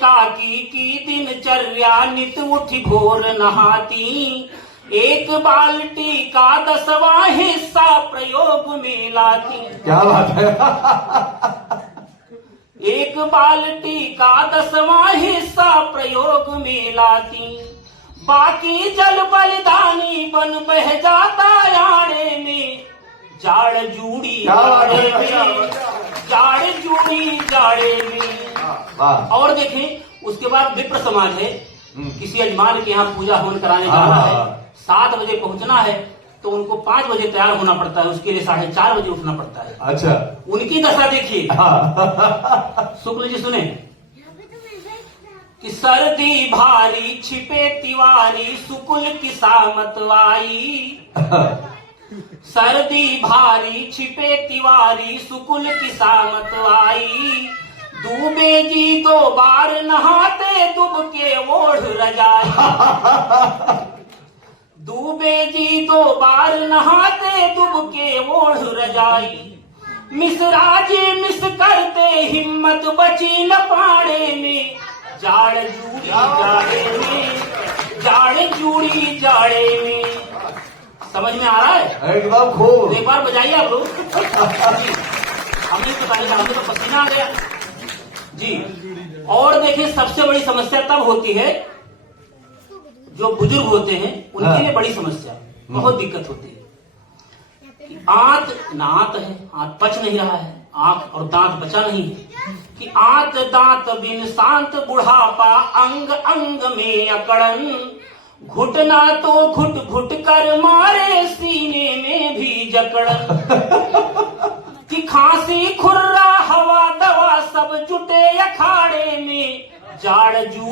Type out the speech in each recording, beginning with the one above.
एकाकी की दिनचर्या नित उठी भोर नहाती, एक बाल्टी का 10वां हिस्सा प्रयोग में लाती। क्या बात है। एक बाल्टी का 10वां हिस्सा प्रयोग में लाती, बाकी जल बलिदानी बन बह जाता आड़े में, जाड़ जूड़ी जाड़े में, जाड़ जूड़ी जाड़े में। और देखें उसके बाद विप्र समाज है, किसी यजमान के यहाँ पूजा हवन कराने जाना है, 7 बजे पहुंचना है तो उनको 5 बजे तैयार होना पड़ता है, उसके लिए 4:30 बजे उठना पड़ता है। अच्छा, उनकी दशा देखिए। शुक्ल जी सुने कि सर्दी भारी छिपे तिवारी सुकुल की सामत आई, सर्दी भारी छिपे तिवारी सुकुल की सामत आई, डूबे जी 2 बार नहाते डूब के ओढ़ रजाई, डूबे जी 2 बार नहाते डूब के ओढ़ रजाई, मिसरा जी मिस करते हिम्मत बची न पाड़े में, जाड़ जूड़ी जाड़े में, जाड़ जूड़ी जाड़े में। समझ में आ रहा है? एकदम खूब। एक बार बजाइए आप लोग। हमें बताइए, हमें तो पसीना आ गया जी। और देखिए सबसे बड़ी समस्या तब होती है जो बुजुर्ग होते हैं, उनके लिए बड़ी समस्या, बहुत दिक्कत होती है कि आंत नात है, आंत पच नहीं रहा है, आंख और दांत बचा नहीं है, कि आंत दांत बिन शांत बुढ़ापा अंग अंग में अकड़न, घुटना तो घुट घुट कर मारे सीने में भी जकड़न, कि खांसी खुर्रा हवा दवा सब जुटे अखाड़े में, जाड़ जूड़ी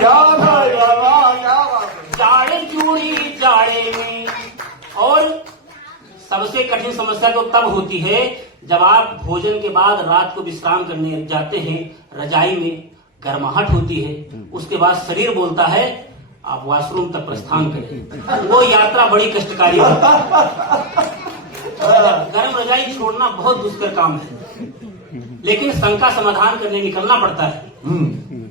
जाड़ जूड़ी जाड़े में। और सबसे कठिन समस्या तो तब होती है जब आप भोजन के बाद रात को विश्राम करने जाते हैं, रजाई में गर्माहट होती है, उसके बाद शरीर बोलता है आप वॉशरूम तक प्रस्थान करें, वो यात्रा बड़ी कष्टकारी है। गर्म रजाई छोड़ना बहुत दुष्कर काम है, लेकिन शंका समाधान करने निकलना पड़ता है।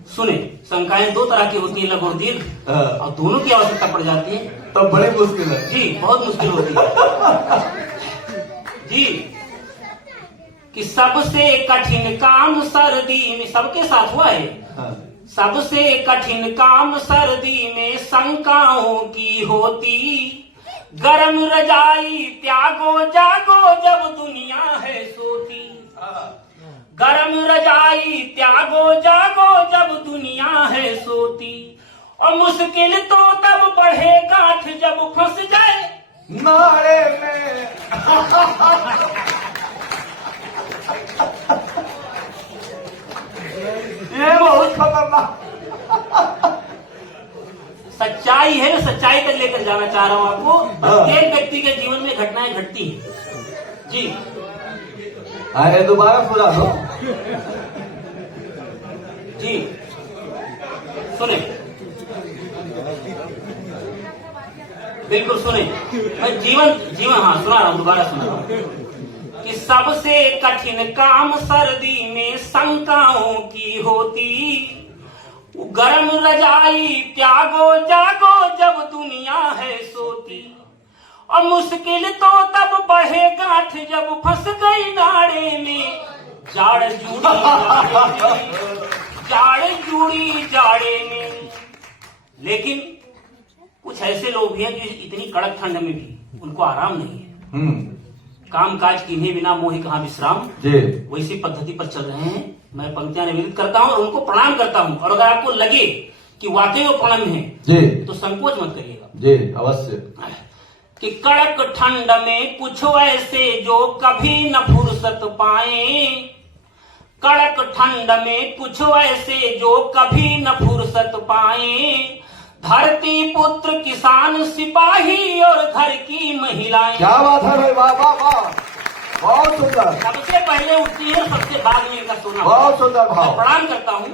सुने, शंकाएं 2 तरह की होती है, लघु और दीर्घ, और दोनों की आवश्यकता पड़ जाती है, तब बड़ी मुश्किल है जी, बहुत मुश्किल होती है जी। कि सबसे कठिन काम सर्दी में, सबके साथ हुआ है, सबसे कठिन काम सर्दी में शंकाओं की होती, गरम रजाई त्यागो जागो जब दुनिया है सोती, गरम रजाई त्यागो जागो जब दुनिया है सोती, और मुश्किल तो तब बढ़े गांठ जब फंस जाए नाड़े में। ये बहुत खतरनाक सच्चाई है, मैं सच्चाई तक लेकर जाना चाह रहा हूं आपको। प्रत्येक व्यक्ति के जीवन में घटनाएं घटती हैं जी। अरे दोबारा पूरा दो जी। सुने, बिल्कुल सुने, मैं जीवन हाँ सुना रहा हूं, दोबारा सुना रहा हूं कि सबसे कठिन काम सर्दी में शंकाओं की होती, गरम रजाई त्यागो जागो जब दुनिया है सोती, और मुश्किल तो तब बढ़े गांठ जब फंस गई नाड़े में, जाड़ जूड़ी जाड़ जूड़ी जाड़े में। लेकिन कुछ ऐसे लोग भी हैं जो इतनी कड़क ठंड में भी उनको आराम नहीं है, काम काज किन्हीं बिना मोहि कहाँ विश्राम, वैसी पद्धति पर चल रहे हैं। मैं पंक्तियां निवेदित करता हूं और उनको प्रणाम करता हूं, और अगर आपको लगे कि वाकई वो प्रणम है तो संकोच मत करिएगा जी, अवश्य। कि कड़क ठंड में कुछ ऐसे जो कभी न फुर्सत पाए, कड़क ठंड में कुछ ऐसे जो कभी न फुर्सत पाए, धरती पुत्र किसान सिपाही और घर की महिलाएं। क्या बात है भाई, वाह वाह वाह, बहुत सुंदर। सबसे पहले उठती है, सबसे बाद में इनका सोना। बहुत सुंदर भाव। प्रणाम करता हूं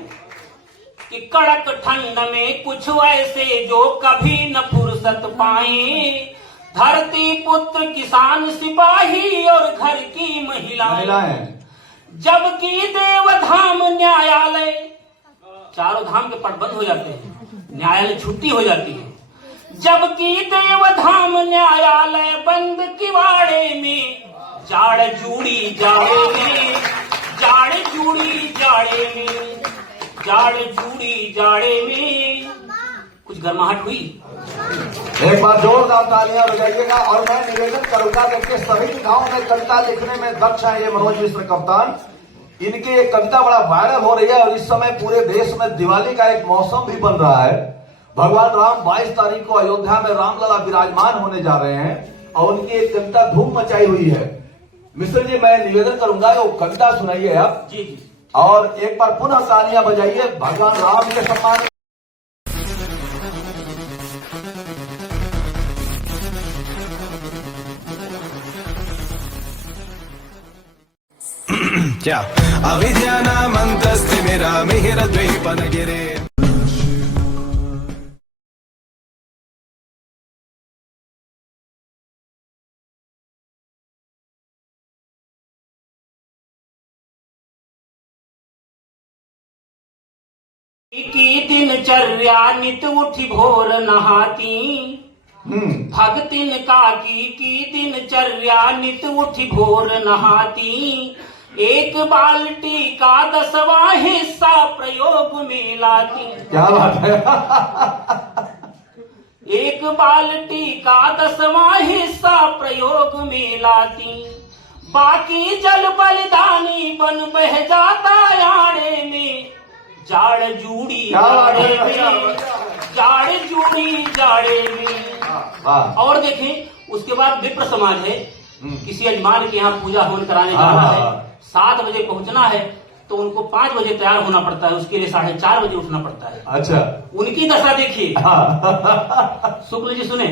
कि कड़क ठंड में कुछ ऐसे जो कभी न फुर्सत पाए, धरती पुत्र किसान सिपाही और घर की महिलाएं, जबकि देवधाम न्यायालय चारों धाम के पट बंद हो जाते हैं, न्यायालय छुट्टी हो जाती है। जबकि देवधाम न्यायालय बंद किवाड़े में, जाड़ जूड़ी जाड़े में, जाड़ जूड़ी जाड़े में, जाड़ जूड़ी जाड़े में। कुछ गर्माहट हुई? एक बार जोरदार तालियां बजाइएगा। और मैं निवेदन करूंगा, देखिए सभी गांव में कविता लिखने में दक्ष है ये मनोज मिश्र कप्तान। इनकी एक कविता बड़ा वायरल हो रही है और इस समय पूरे देश में दिवाली का एक मौसम भी बन रहा है। भगवान राम 22 तारीख को अयोध्या में रामलला विराजमान होने जा रहे हैं और उनकी एक कविता धूम मचाई हुई है। मिश्र जी, मैं निवेदन करूंगा वो कविता सुनाइए आप जी जी, और एक बार पुनः तालियां बजाइए भगवान राम के सम्मान। क्या अविद्यानामन्तस्तिमिरामिहिरद्वीपनगिरे। की दिनचर्या नित उठी भोर नहाती, भगतिन की दिनचर्या नित उठी भोर नहाती। एक बाल्टी का 10वां हिस्सा प्रयोग में लाती। क्या बात है। एक बाल्टी का 10वां हिस्सा प्रयोग में लाती। बाकी जल बलिदानी बन बह जाता आड़े में, जाड़ जूड़ी जाड़े में, जाड़ जूड़ी जाड़े में। और देखें उसके बाद विप्र समाज है, किसी यजमान के यहाँ पूजा हवन कराने जाना है, 7 बजे पहुंचना है तो उनको 5 बजे तैयार होना पड़ता है, उसके लिए 4:30 बजे उठना पड़ता है। अच्छा, उनकी दशा देखिए। शुक्ल जी सुने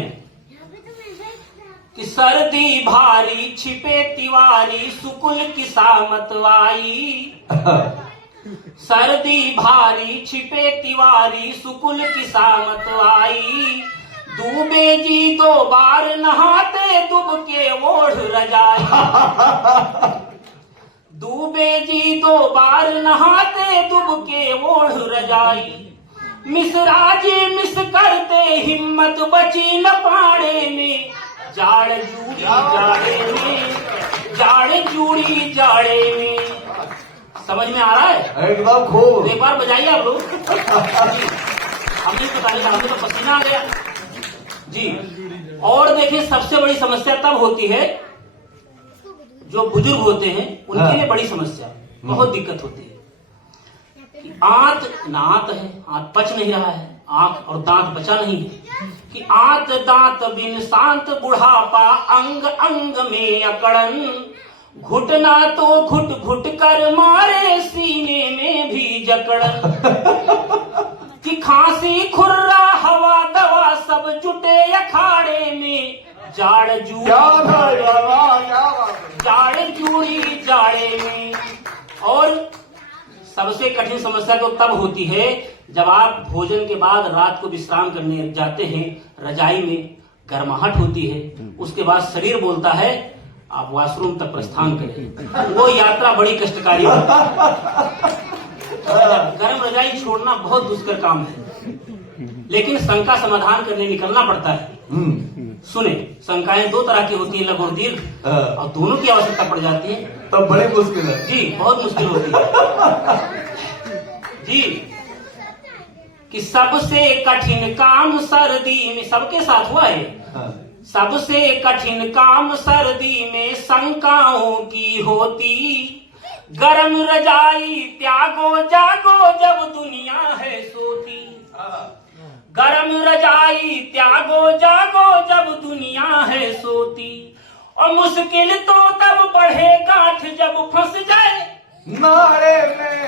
कि सर्दी भारी छिपे तिवारी सुकुल की सामतवाई। सर्दी भारी छिपे तिवारी सुकुल की सामतवाई। दूबे जी 2 बार नहाते दुबके ओढ़ रजाई। दूबे जी 2 बार नहाते दुबके ओढ़ रजाई। मिसरा जी मिस करते हिम्मत बची न पाड़े में, जाड़ जूड़ी जाड़े में, जाड़ जूड़ी जाड़े में। समझ में आ रहा है? एकदम खूब। एक बार बजाइए आप लोग। हमें तो पसीना आ गया जी। और देखिए सबसे बड़ी समस्या तब होती है जो बुजुर्ग होते हैं, उनके लिए बड़ी समस्या, बहुत दिक्कत होती है कि आंत नात है, आंत पच नहीं रहा है, आंख और दांत बचा नहीं है कि आंत दांत बिन शांत बुढ़ापा, अंग अंग में अकड़न। घुटना तो घुट घुट कर मारे सीने में भी जकड़न। कि खांसी खुर्रा हवा दवा सब जुटे अखाड़े में, जाड़ जूड़ी जाड़ जूड़ी जाड़े में। और सबसे कठिन समस्या तो तब होती है जब आप भोजन के बाद रात को विश्राम करने जाते हैं, रजाई में गर्माहट होती है, उसके बाद शरीर बोलता है आप वॉशरूम तक प्रस्थान करें। वो यात्रा बड़ी कष्टकारी होती है। गर्म रजाई छोड़ना बहुत दुष्कर काम है, लेकिन शंका समाधान करने निकलना पड़ता है। सुने, शंकाएं 2 तरह की होती है, लघु और दीर्घ, और दोनों की आवश्यकता पड़ जाती है। तब बड़ी मुश्किल है जी, बहुत मुश्किल होती है जी। कि सबसे कठिन काम सर्दी में, सबके साथ हुआ है। सबसे कठिन काम सर्दी में शंकाओं की होती। गरम रजाई त्यागो जागो जब दुनिया है सोती। गरम रजाई त्यागो जागो जब दुनिया है सोती। और मुश्किल तो तब बढ़े गांठ जब फंस जाए नारे में।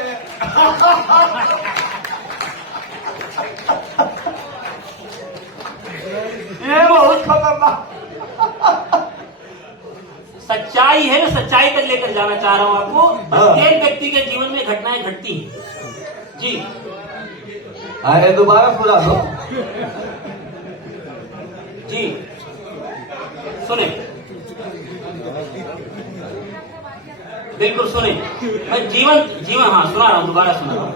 ये बहुत खतरनाक। सच्चाई है ना, सच्चाई तक लेकर जाना चाह रहा हूं आपको। प्रत्येक व्यक्ति के जीवन में घटनाएं घटती हैं जी। अरे दोबारा पूरा दो जी। सुने, बिल्कुल सुने, मैं जीवन हाँ सुना रहा हूं, दोबारा सुना रहा हूं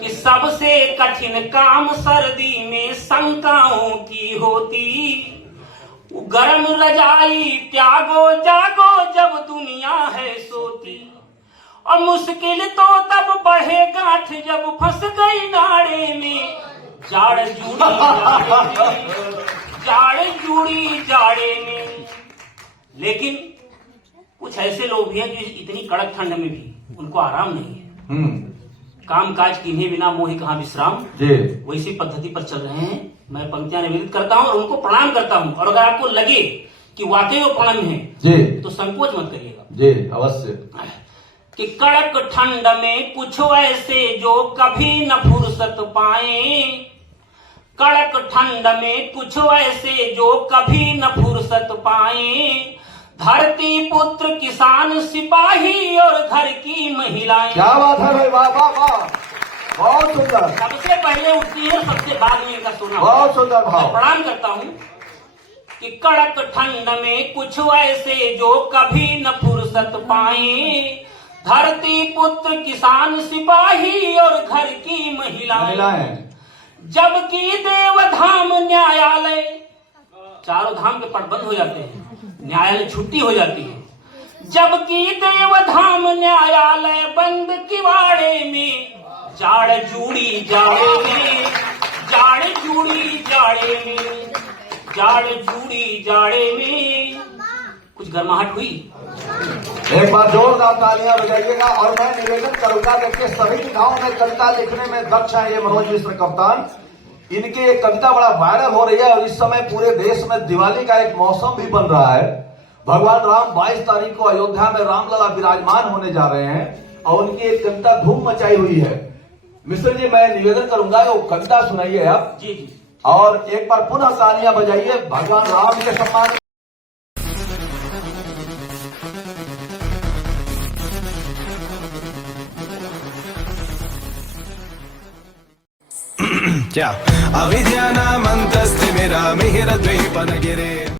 कि सबसे कठिन काम सर्दी में शंकाओं की होती। गरम रजाई त्यागो जागो जब दुनिया है सोती। और मुश्किल तो तब बढ़े गांठ जब फंस गई नाड़े में। जाड़ जुड़ी जाड़े में, जाड़ जुड़ी जाड़े में। लेकिन कुछ ऐसे लोग भी हैं जो इतनी कड़क ठंड में भी उनको आराम नहीं है। काम काज किन्हे बिना मोहि कहाँ विश्राम, वैसी पद्धति पर चल रहे हैं। मैं पंक्तियां निवेदित करता हूं और उनको प्रणाम करता हूं। और अगर आपको लगे कि वाकई वो प्रणाम है तो संकोच मत करिएगा। जी अवश्य। कि कड़क ठंड में कुछ ऐसे जो कभी न फुर्सत पाए। कड़क ठंड में कुछ ऐसे जो कभी न फुर्सत पाए। धरती पुत्र किसान सिपाही और घर की महिलाएं। क्या बात है भाई, वाह वाह वाह, बहुत सुंदर। सबसे पहले उठती है, सबसे बाद में इनका सोना। बहुत सुंदर भाव। प्रणाम करता हूँ कि कड़क ठंड में कुछ ऐसे जो कभी न फुर्सत पाए। धरती पुत्र किसान सिपाही और घर की महिलाएं। जबकि देवधाम न्यायालय, चारों धाम के पट बंद हो जाते हैं, न्यायालय छुट्टी हो जाती है। जबकि देवधाम न्यायालय बंद किवाड़े में। जाड़ जुड़ी जाड़े में, जाड़ जुड़ी जाड़े में, जाड़ जुड़ी जाड़े में। कुछ गर्माहट हुई? एक बार जोरदार तालियां बजाइएगा। और मैं निवेदन करूंगा, देखिए सभी गांव में कविता लिखने में दक्ष है ये मनोज मिश्र कप्तान। इनकी एक कविता बड़ा वायरल हो रही है और इस समय पूरे देश में दिवाली का एक मौसम भी बन रहा है। भगवान राम 22 तारीख को अयोध्या में रामलला विराजमान होने जा रहे हैं और उनकी एक कविता धूम मचाई हुई है। मिश्र जी, मैं निवेदन करूंगा वो कविता सुनाइए आप। जी जी। और एक बार पुनः तालियां बजाइए भगवान राम के सम्मान। क्या अविद्यानामन्तस्तिमिरामिहिरद्वीपनगिरे